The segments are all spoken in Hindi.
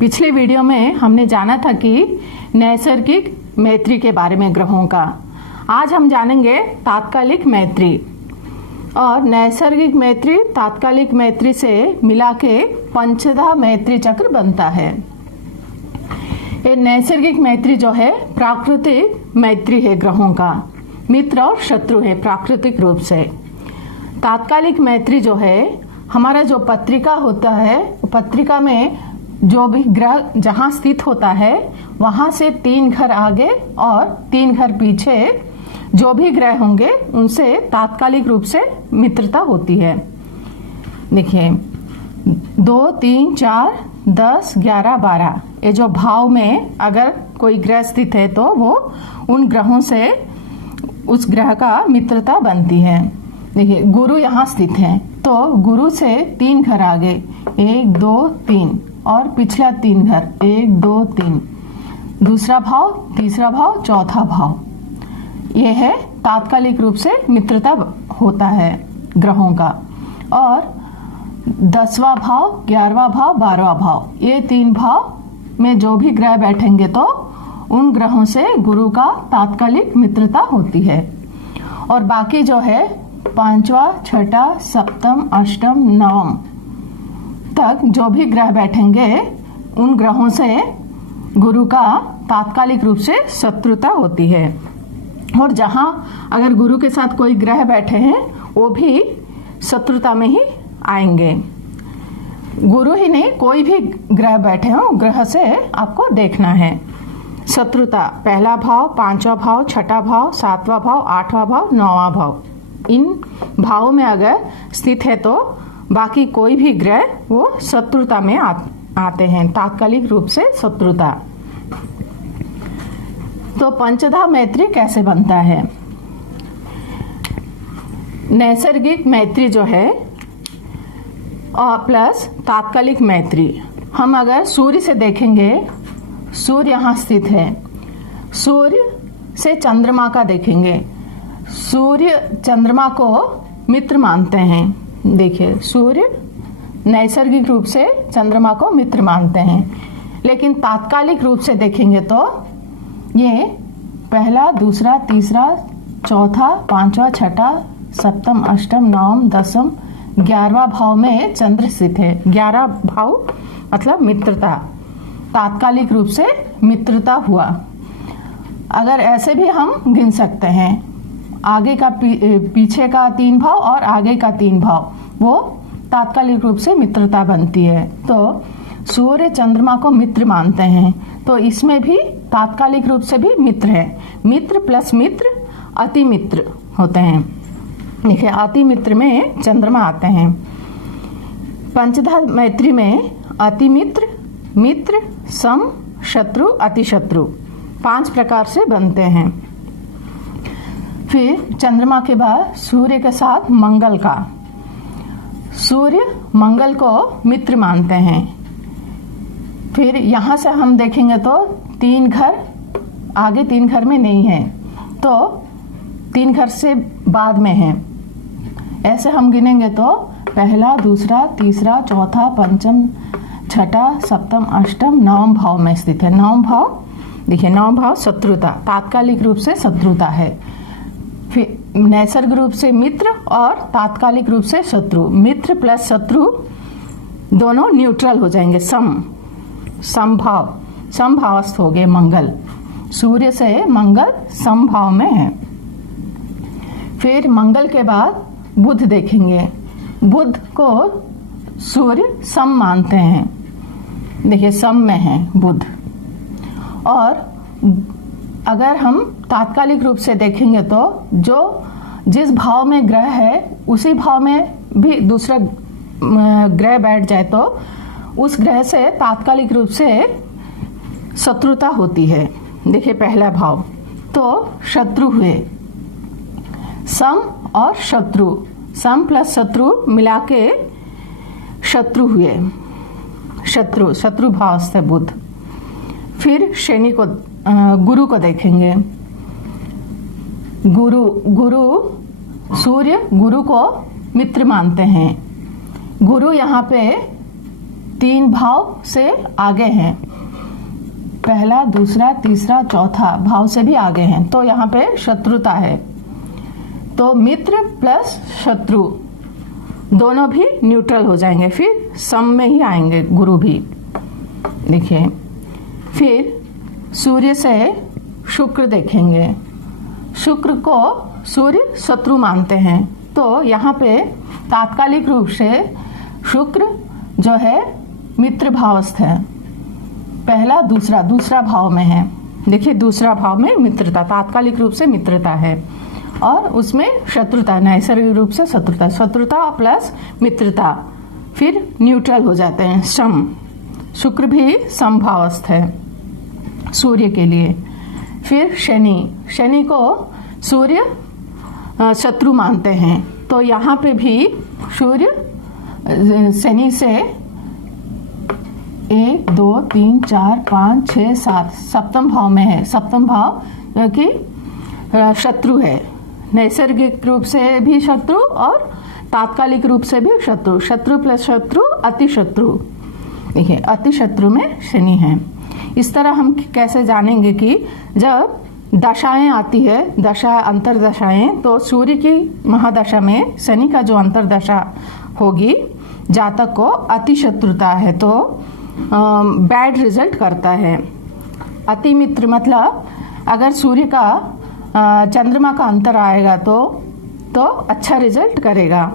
पिछले वीडियो में हमने जाना था कि नैसर्गिक मैत्री के बारे में ग्रहों का। आज हम जानेंगे तात्कालिक मैत्री। और नैसर्गिक मैत्री तात्कालिक मैत्री से मिला के पंचधा मैत्री चक्र बनता है। ये नैसर्गिक मैत्री जो है प्राकृतिक मैत्री है, ग्रहों का मित्र और शत्रु है प्राकृतिक रूप से। तात्कालिक मैत्री जो है हमारा जो पत्रिका होता है, पत्रिका में जो भी ग्रह जहां स्थित होता है वहां से 3 घर आगे और 3 घर पीछे जो भी ग्रह होंगे उनसे तात्कालिक रूप से मित्रता होती है। देखिए 2, 3, 4, 10, 11, 12 ये जो भाव में अगर कोई ग्रह स्थित है तो वो उन ग्रहों से उस ग्रह का मित्रता बनती है। देखिए गुरु यहाँ स्थित है तो गुरु से 3 घर आगे 1, 2, 3 और पिछला 3 घर 1, 2, 3, दूसरा भाव, तीसरा भाव, चौथा भाव, ये है तात्कालिक रूप से मित्रता होता है ग्रहों का। और 10वां भाव, 11वां भाव, 12वां भाव, ये 3 भाव में जो भी ग्रह बैठेंगे तो उन ग्रहों से गुरु का तात्कालिक मित्रता होती है। और बाकी जो है 5वां, 6वां, 7वां, 8वां, 9वां तक जो भी ग्रह बैठेंगे उन ग्रहों से गुरु का तात्कालिक रूप से शत्रुता होती है। और जहां अगर गुरु के साथ कोई ग्रह बैठे हैं वो भी शत्रुता में ही आएंगे। गुरु ही नहीं, कोई भी ग्रह बैठे हो ग्रह से आपको देखना है शत्रुता। पहला भाव, 5वां भाव, 6वां भाव, 7वां भाव, 8वां भाव, 9वां भाव, इन भावों में अगर स्थित है तो बाकी कोई भी ग्रह वो शत्रुता में आते हैं, तात्कालिक रूप से शत्रुता। तो पंचधा मैत्री कैसे बनता है? नैसर्गिक मैत्री जो है और प्लस तात्कालिक मैत्री, हम अगर सूर्य से देखेंगे, सूर्य यहाँ स्थित है, सूर्य से चंद्रमा का देखेंगे, सूर्य चंद्रमा को मित्र मानते हैं। देखिए सूर्य नैसर्गिक रूप से चंद्रमा को मित्र मानते हैं, लेकिन तात्कालिक रूप से देखेंगे तो ये पहला, दूसरा, तीसरा, चौथा, 5वां, 6वां, 7वां, 8वां, 9वां, 10वां, 11वां भाव में चंद्र स्थित है। 11 भाव मतलब मित्रता, तात्कालिक रूप से मित्रता हुआ। अगर ऐसे भी हम गिन सकते हैं, आगे का पीछे का 3 भाव और आगे का 3 भाव, वो तात्कालिक रूप से मित्रता बनती है। तो सूर्य चंद्रमा को मित्र मानते हैं तो इसमें भी तात्कालिक रूप से भी मित्र है। मित्र प्लस मित्र अति मित्र होते हैं। देखिए अति मित्र में चंद्रमा आते हैं। पंचधा मैत्री में अति मित्र, मित्र, सम, शत्रु, अति शत्रु 5 प्रकार से बनते हैं। फिर चंद्रमा के बाद सूर्य के साथ मंगल का, सूर्य मंगल को मित्र मानते हैं। फिर यहाँ से हम देखेंगे तो 3 घर आगे 3 घर में नहीं है तो 3 घर से बाद में है। ऐसे हम गिनेंगे तो पहला, दूसरा, तीसरा, चौथा, 5वां, 6वां, 7वां, 8वां, 9वां भाव में स्थित है। 9वां भाव, देखिए 9वां भाव शत्रुता, तात्कालिक रूप से शत्रुता है। फिर नैसर्गिक रूप से मित्र और तात्कालिक रूप से शत्रु। मित्र प्लस शत्रु दोनों न्यूट्रल हो जाएंगे, समभाव, समभावस्थ हो गए मंगल। सूर्य से मंगल समभाव में है। फिर मंगल के बाद बुध देखेंगे, बुध को सूर्य सम मानते हैं। देखिए सम में है बुध। और अगर हम तात्कालिक रूप से देखेंगे तो जिस भाव में ग्रह है उसी भाव में भी दूसरा ग्रह बैठ जाए तो उस ग्रह से तात्कालिक रूप से शत्रुता होती है। देखिए पहला भाव तो शत्रु हुए, सम और शत्रु, सम प्लस शत्रु मिला के शत्रु हुए, शत्रु भाव से बुध। फिर शनि को गुरु को देखेंगे, गुरु गुरु सूर्य गुरु को मित्र मानते हैं। गुरु यहाँ पे 3 भाव से आगे हैं, पहला, दूसरा, तीसरा, चौथा भाव से भी आगे हैं, तो यहाँ पे शत्रुता है। तो मित्र प्लस शत्रु दोनों भी न्यूट्रल हो जाएंगे, फिर सम में ही आएंगे गुरु भी। देखिए, फिर सूर्य से शुक्र देखेंगे। शुक्र को सूर्य शत्रु मानते हैं, तो यहाँ पे तात्कालिक रूप से शुक्र जो है मित्र भावस्थ है। पहला, दूसरा भाव में है। देखिए, दूसरा भाव में मित्रता, तात्कालिक रूप से मित्रता है, और उसमें शत्रुता, नैसर्गिक रूप से शत्रुता। शत्रुता प्लस मित्रता फिर न्यूट्रल हो जाते हैं, सम। शुक्र भी समभावस्थ है सूर्य के लिए। फिर शनि को सूर्य शत्रु मानते हैं, तो यहाँ पे भी सूर्य शनि से 1 2 3 4 5 6 7 सप्तम भाव में है। सप्तम भाव की शत्रु है, नैसर्गिक रूप से भी शत्रु और तात्कालिक रूप से भी शत्रु। शत्रु प्लस शत्रु अति शत्रु। देखिए, अति शत्रु में शनि है। इस तरह हम कैसे जानेंगे कि जब दशाएं आती है, दशा अंतरदशाएं, तो सूर्य की महादशा में शनि का जो अंतरदशा होगी, जातक को अति शत्रुता है तो बैड रिजल्ट करता है। अति मित्र मतलब अगर सूर्य का चंद्रमा का अंतर आएगा तो अच्छा रिजल्ट करेगा,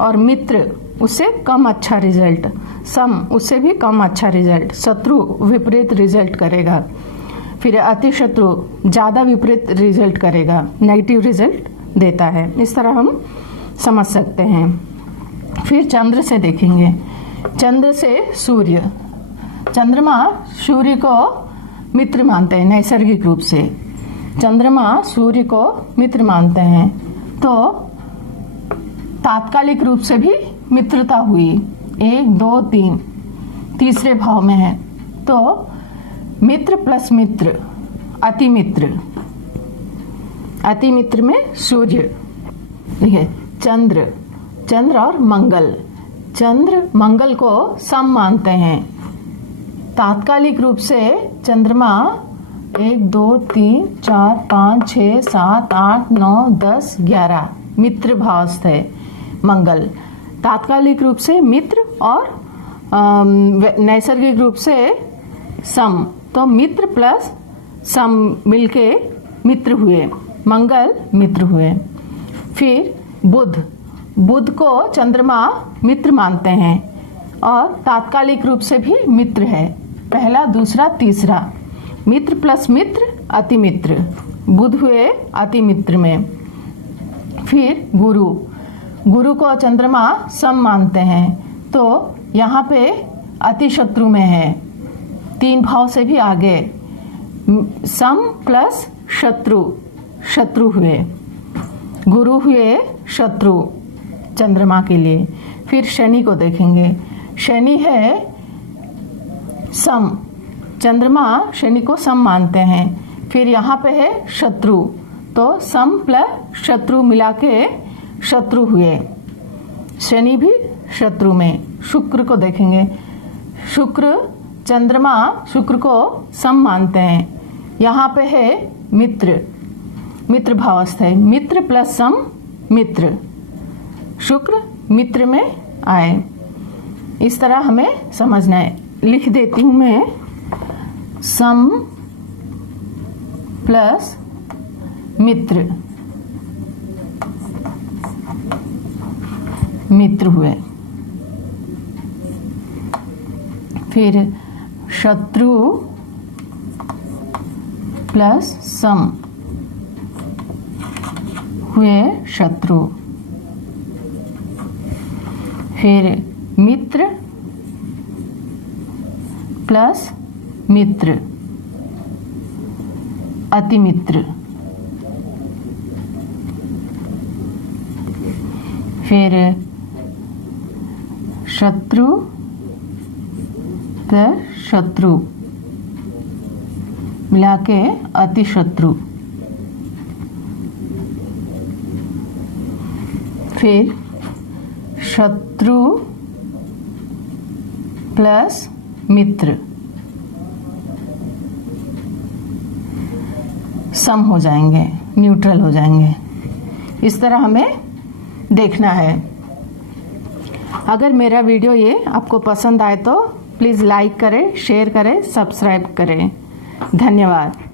और मित्र उससे कम अच्छा रिजल्ट, सम उससे भी कम अच्छा रिजल्ट, शत्रु विपरीत रिजल्ट करेगा। फिर अति शत्रु ज़्यादा विपरीत रिजल्ट करेगा, नेगेटिव रिजल्ट देता है। इस तरह हम समझ सकते हैं। फिर चंद्र से देखेंगे। चंद्र से सूर्य, चंद्रमा सूर्य को मित्र मानते हैं नैसर्गिक रूप से। चंद्रमा सूर्य को मित्र मानते हैं, तो तात्कालिक रूप से भी मित्रता हुई। 1 2 3 तीसरे भाव में है, तो मित्र प्लस मित्र अति मित्र। अति मित्र में सूर्य। देखिए, चंद्र और मंगल। चंद्र मंगल को सम मानते हैं। तात्कालिक रूप से चंद्रमा 1 2 3 4 5 6 7 8 9 10 11 मित्र भावस्थ है मंगल। तात्कालिक रूप से मित्र और नैसर्गिक रूप से सम, तो मित्र प्लस सम मिलके मित्र हुए, मंगल मित्र हुए। फिर बुध को चंद्रमा मित्र मानते हैं और तात्कालिक रूप से भी मित्र है। पहला, दूसरा, तीसरा, मित्र प्लस मित्र अति मित्र, बुध हुए अति मित्र में। फिर गुरु को चंद्रमा सम मानते हैं, तो यहाँ पे अति शत्रु में है, 3 भाव से भी आगे, सम प्लस शत्रु हुए, गुरु हुए शत्रु चंद्रमा के लिए। फिर शनि को देखेंगे। शनि है सम, चंद्रमा शनि को सम मानते हैं। फिर यहाँ पे है शत्रु, तो सम प्लस शत्रु मिला के शत्रु हुए, शनि भी शत्रु में। शुक्र को देखेंगे। चंद्रमा शुक्र को सम मानते हैं, यहाँ पे है मित्र भावस्थ है, मित्र प्लस सम मित्र, शुक्र मित्र में आए। इस तरह हमें समझना है। लिख देती हूं मैं, सम प्लस मित्र हुए। फिर शत्रु प्लस सम हुए शत्रु। फिर मित्र प्लस मित्र अति मित्र। फिर शत्रु प्लस शत्रु मिला के अति शत्रु। फिर शत्रु प्लस मित्र सम हो जाएंगे, न्यूट्रल हो जाएंगे। इस तरह हमें देखना है। अगर मेरा वीडियो ये आपको पसंद आए तो प्लीज़ लाइक करें, शेयर करें, सब्सक्राइब करें। धन्यवाद।